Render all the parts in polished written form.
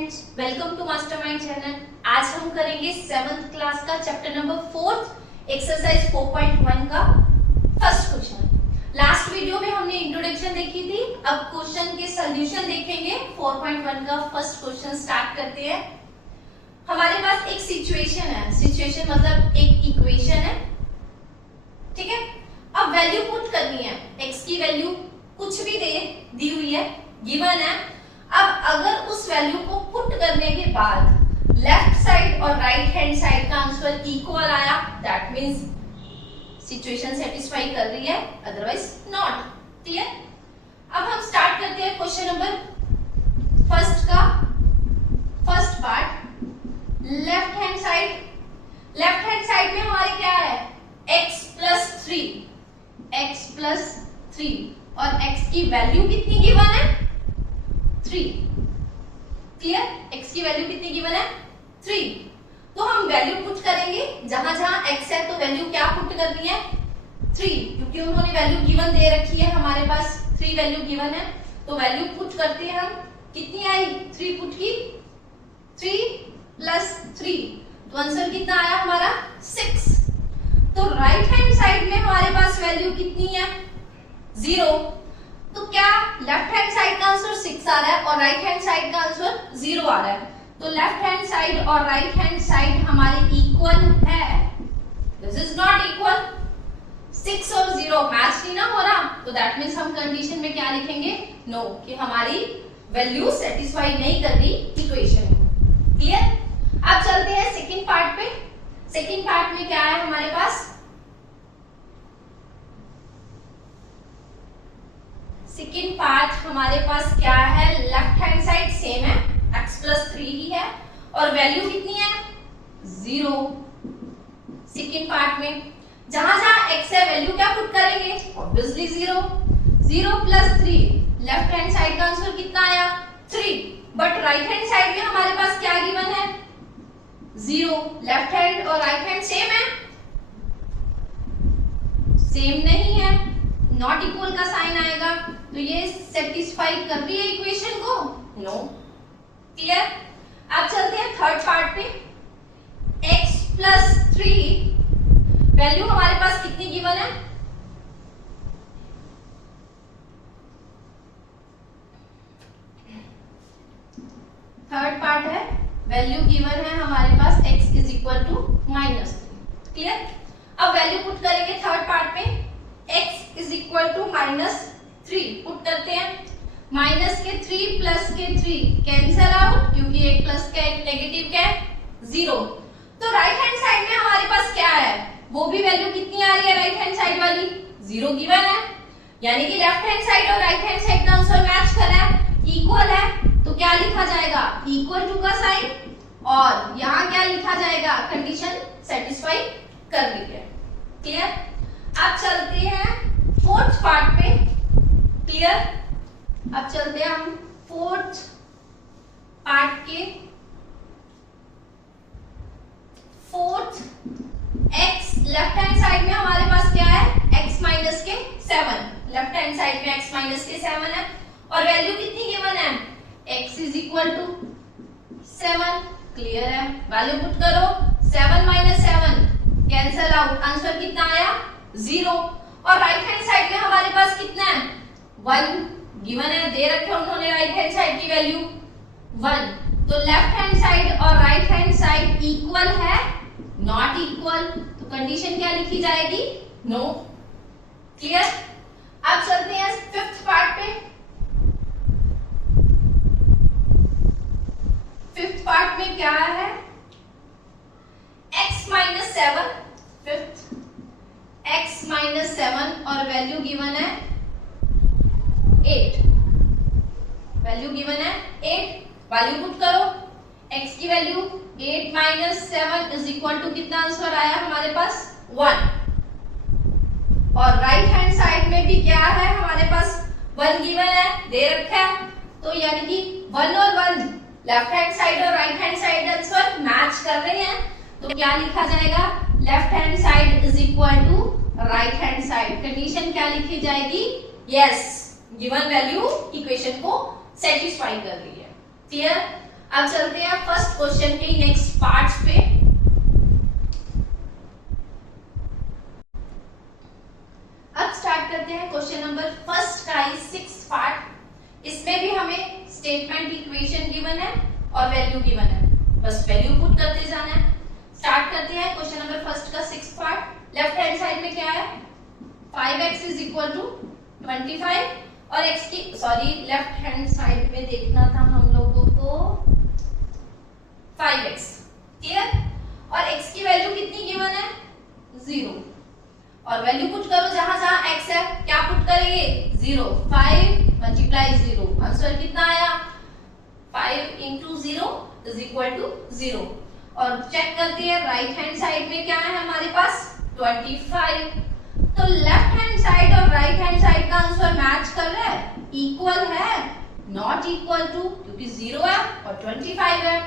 Students, welcome to Mastermind channel. आज हम करेंगे 7th क्लास का चैप्टर नंबर 4 एक्सरसाइज 4.1 का फर्स्ट क्वेश्चन। लास्ट वीडियो में हमने इंट्रोडक्शन देखी थी, अब क्वेश्चन के सॉल्यूशन देखेंगे। 4.1 का फर्स्ट क्वेश्चन स्टार्ट करते हैं। हमारे पास एक सिचुएशन है, सिचुएशन मतलब एक इक्वेशन है, ठीक है। अब वैल्यू पुट करनी है, x की वैल्यू कुछ भी दी हुई है, गिवन है। अब अगर उस वैल्यू को पुट करने के बाद लेफ्ट साइड और राइट हैंड साइड का आंसर इक्वल आया, दैट मींस सिचुएशन सेटिस्फाई कर रही है, अदरवाइज नॉट। क्लियर? अब हम स्टार्ट करते हैं क्वेश्चन नंबर फर्स्ट का first part. Left hand side में हमारे क्या है, x प्लस 3 और x की वैल्यू कितनी गिवन है, 3। क्लियर? x की वैल्यू कितनी गिवन है, 3। तो हम वैल्यू पुट करेंगे, जहां जहां x है तो वैल्यू क्या पुट करनी है, 3, क्योंकि उन्होंने वैल्यू गिवन दे रखी है, हमारे पास 3 वैल्यू गिवन है। तो वैल्यू पुट करते हैं हम, कितनी आई, 3 पुट की, 3 प्लस 3, तो आंसर कितना आया हमारा, 6। तो राइट हैंड साइड में हमारे पास वैल्यू कितनी है, 0। तो क्या लेफ्ट हैंड साइड का आंसर 6 आ रहा है और राइट हैंड साइड का आंसर 0 आ रहा है। तो लेफ्ट हैंड साइड और राइट हैंड साइड हमारी इक्वल है, दिस इज नॉट इक्वल। 6 और 0 मैच नहीं ना हो रहा, तो दैट मींस हम कंडीशन में क्या लिखेंगे, नो, कि हमारी वैल्यू सेटिस्फाई नहीं कर रही इक्वेशन को। क्लियर? अब चलते हैं सेकंड पार्ट पे। सेकंड पार्ट में क्या है हमारे पास, सेकंड पार्ट हमारे पास क्या है, लेफ्ट हैंड साइड सेम है, x प्लस 3 ही है और वैल्यू कितनी है, 0। सेकंड पार्ट में जहां जहां x है वैल्यू क्या पुट करेंगे, obviously 0 plus 3, left hand side का आंसर कितना आया, 3। बट राइट हैंड साइड में हमारे पास क्या गिवन है, 0। लेफ्ट हैंड और राइट हैंड सेम है, सेम नहीं है, नॉट इक्वल का साइन आएगा, तो ये सेटिस्फाई कर रही है इक्वेशन को, नो। क्लियर? अब चलते हैं थर्ड पार्ट पे। x प्लस 3 वैल्यू हमारे पास कितनी गिवन है, थर्ड पार्ट है, वैल्यू गिवन है हमारे पास x is equal to -3। Clear? अब वैल्यू पुट करेंगे थर्ड पार्ट पे, x is equal to -3 put करते हैं। माइनस के 3 प्लस के 3 कैंसल आउट, क्योंकि एक प्लस का एक नेगेटिव क्या है, 0। तो राइट हैंड साइड में हमारे पास क्या है, वो भी वैल्यू कितनी आ रही है, राइट हैंड साइड वाली 0 गिवन है, यानी कि लेफ्ट हैंड साइड और राइट हैंड साइड का आंसर मैच कर रहा है, इक्वल है। तो क्या लिखा जाएगा, इक्वल टू का साइन, और यहाँ क्या लिखा जाएगा, कंडीशन सेटिस्फाई कर रही है। क्लियर? अब चलते हैं फोर्थ पार्ट पे। क्लियर? अब चलते हैं हम फोर्थ पार्ट के। Fourth x left hand side में हमारे पास क्या है, x माइनस के 7, लेफ्ट हैंड साइड में x माइनस के 7 है और वैल्यू कितनी गिवन है, x is equal to 7। Clear है? वैल्यू पुट करो, 7 माइनस 7 कैंसल आउट, आंसर कितना आया, 0। और राइट हैंड साइड में हमारे पास कितना है, 1 गिवन है, दे रखे उन्होंने राइट हैंड साइड की वैल्यू 1। तो लेफ्ट हैंड साइड और राइट हैंड साइड इक्वल है, नॉट इक्वल, तो कंडीशन क्या लिखी जाएगी, नो। क्लियर? अब चलते हैं फिफ्थ पार्ट पे। फिफ्थ पार्ट में क्या है, x minus 7, fifth x minus 7 और वैल्यू गिवन है 8, वैल्यू गिवन है 8। वैल्यू पुट करो, x की value 8 minus 7 is equal to कितना आंसर आया हमारे पास, 1। और राइट हैंड साइड में भी क्या है हमारे पास, 1 गिवन है, दे रखा है, तो यानी कि 1 और 1 लेफ्ट हैंड साइड और right hand side answer match कर रहे हैं, तो क्या लिखा जाएगा, left hand side is equal to right hand side. Condition क्या लिखी जाएगी, यस, गिवन वैल्यू इक्वेशन को सेटिस्फाई कर रही है। क्लियर? अब चलते हैं फर्स्ट क्वेश्चन के नेक्स्ट पार्ट्स पे। अब स्टार्ट करते हैं क्वेश्चन नंबर फर्स्ट का ही 6th पार्ट। इसमें भी हमें स्टेटमेंट इक्वेशन गिवन है और वैल्यू गिवन है, बस वैल्यू पुट करते जाना है। स्टार्ट करते हैं क्वेश्चन नंबर फर्स्ट का 6th part. Left hand side में क्या है, 5x इज इक्वल टू 25 और x की लेफ्ट हैंड साइड में देखना था हम लोगों को 5x, क्लियर। और x की वैल्यू कितनी गिवन है, 0, और वैल्यू पुट करो जहां जहां x है, क्या पुट करेंगे, 0, 5 मल्टीप्लाई 0, आंसर कितना आया, 5 इंटू 0 इज इक्वल टू 0। और चेक करते हैं राइट हैंड साइड में क्या है हमारे पास, 25। तो लेफ्ट हैंड साइड और राइट हैंड साइड का आंसर मैच कर रहा है, इक्वल है, नॉट इक्वल टू, क्योंकि 0 है और 25 है।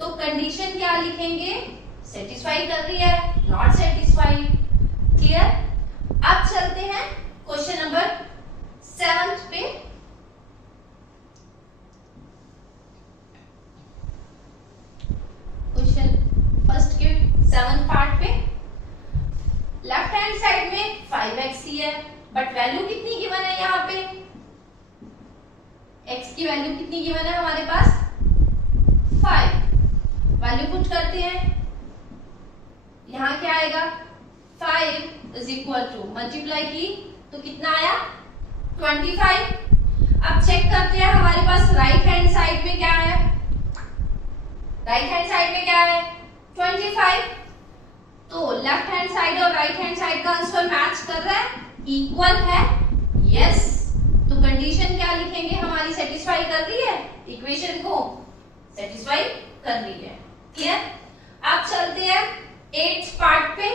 तो कंडीशन क्या लिखेंगे, सेटिस्फाई कर रही है, नॉट सेटिस्फाई, क्लियर। अब चलते हैं क्वेश्चन नंबर 7 पे। क्वेश्चन फर्स्ट के 7th पार्ट पे लेफ्ट हैंड साइड में 5x ही है, बट वैल्यू कितनी गिवन है यहाँ पे, x की वैल्यू कितनी गिवन है हमारे पास, 5। वैल्यू पुट करते हैं, यहाँ क्या आएगा, 5 इज इक्वल टू, मल्टीप्लाई की तो कितना आया, 25। अब चेक करते हैं हमारे पास राइट हैंड साइड में क्या है, राइट हैंड साइड में क्या है, 25। तो लेफ्ट हैंड साइड और राइट हैंड साइड का आंसर मैच कर रहा है, इक्वल है, यस। तो कंडीशन क्या लिखेंगे, हमारी सेटिस्फाई कर रही है, इक्वेशन को सेटिस्फाई कर रही है, क्लियर। अब चलते हैं 8th पार्ट पे,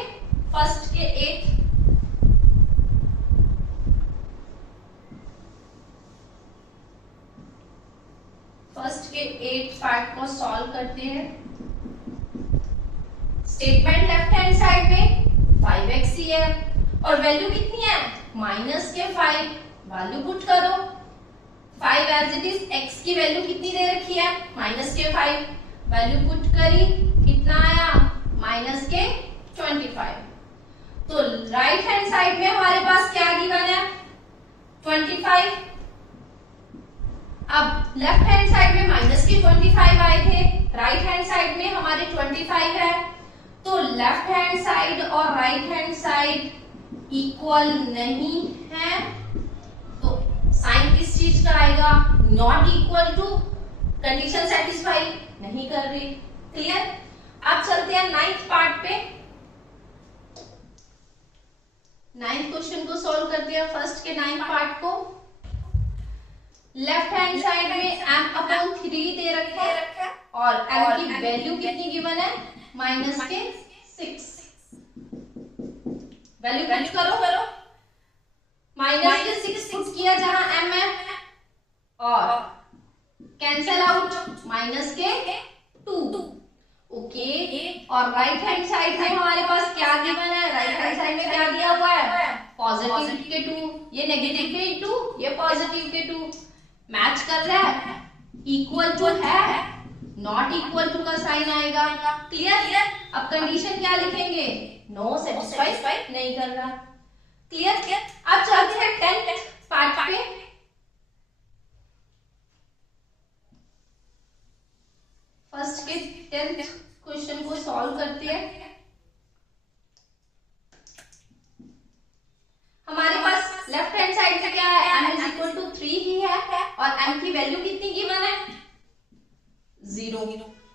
फर्स्ट के 8। फर्स्ट के 8th पार्ट को सॉल्व करते हैं। स्टेटमेंट लेफ्ट हैंड साइड में 5x ही है और वैल्यू कितनी है, माइनस के 5। वैल्यू पुट करो, 5 एज इट इज, x की वैल्यू कितनी दे रखी है, माइनस के 5। वैल्यू पुट करी, कितना आया, माइनस के 25। तो राइट हैंड साइड में हमारे पास क्या गिवन है, 25। अब लेफ्ट हैंड साइड में माइनस के 25 आए थे, राइट हैंड साइड में हमारे 25 है। तो लेफ्ट हैंड साइड और राइट हैंड साइड इक्वल नहीं है, तो साइन किस चीज का आएगा, not equal to, condition satisfy नहीं कर रही, क्लियर। अब चलते हैं 9th पार्ट पे। 9th क्वेश्चन को सॉल्व करते हैं, फर्स्ट के 9th पार्ट को। लेफ्ट हैंड साइड में m/3 दे रखा है और m की वैल्यू कितनी गिवन है, माइनस के 6। वैल्यू पुट करो, माइनस के 6 पुट किया जहां m है और कैंसल आउट, माइनस के 2, ओके। और राइट हैंड साइड में हमारे पास क्या गिवन है, राइट हैंड साइड में क्या दिया हुआ है, पॉजिटिव के 2, ये नेगेटिव के 2, ये पॉजिटिव के 2, मैच कर रहा है, इक्वल टू है, नॉट इक्वल टू का साइन आएगा, क्लियर। अब कंडीशन क्या लिखेंगे, नो सेटिस्फाई नहीं कर रहा, क्लियर। अब चलते हैं 10th पार्ट पे। फर्स्ट के 10th क्वेश्चन को सॉल्व करते हैं। हमारे पास लेफ्ट हैंड साइड में क्या है, m इज इक्वल टू 3 ही है और m की वैल्यू कितनी गिवन है, 0।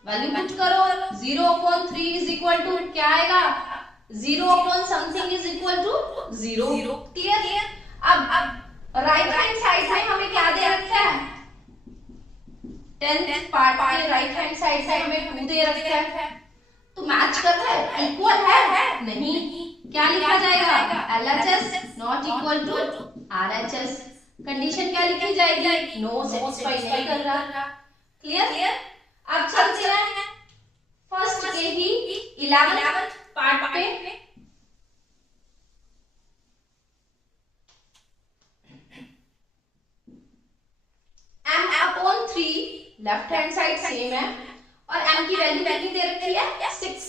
वैल्यू पुट करो, 0/3 इज इक्वल टू क्या आएगा, 0 something is equal to 0, clear. अब राइट हैंड साइड में हमें क्या दे रखा है, 10th पार्ट के राइट हैंड साइड में 2 दे रखा है, तो मैच कर रहा है, इक्वल है नहीं, क्या लिखा जाएगा, LHS not equal to RHS। Condition क्या लिखी जाएगी, नो सेटिस्फाई नहीं कर रहा, क्लियर। अब चलते हैं फर्स्ट के ही 11th पार्ट पे। m/3 left hand side same है और m की वैल्यू कितनी दे रखी है 6,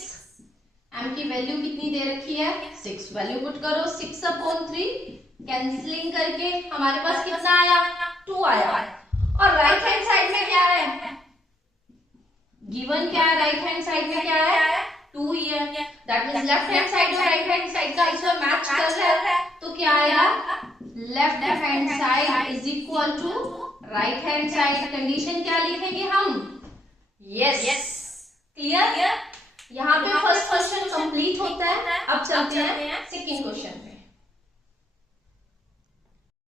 m की वैल्यू कितनी दे रखी है 6, वैल्यू पुट करो 6/3, कैंसिलिंग करके हमारे पास कितना आया 2 आया। और राइट हैंड साइड में क्या है, गिवन क्या है, राइट हैंड साइड में क्या है 2 ही है, that means left hand side और राइट हैंड साइड का इसमें मैच कर रहा है, तो क्या आएगा left hand side is equal to right hand side. Condition क्या लिखेंगे हम, यस, क्लियर। यहाँ पे फर्स्ट क्वेश्चन कंप्लीट होता है। अब चलते हैं सेकंड क्वेश्चन।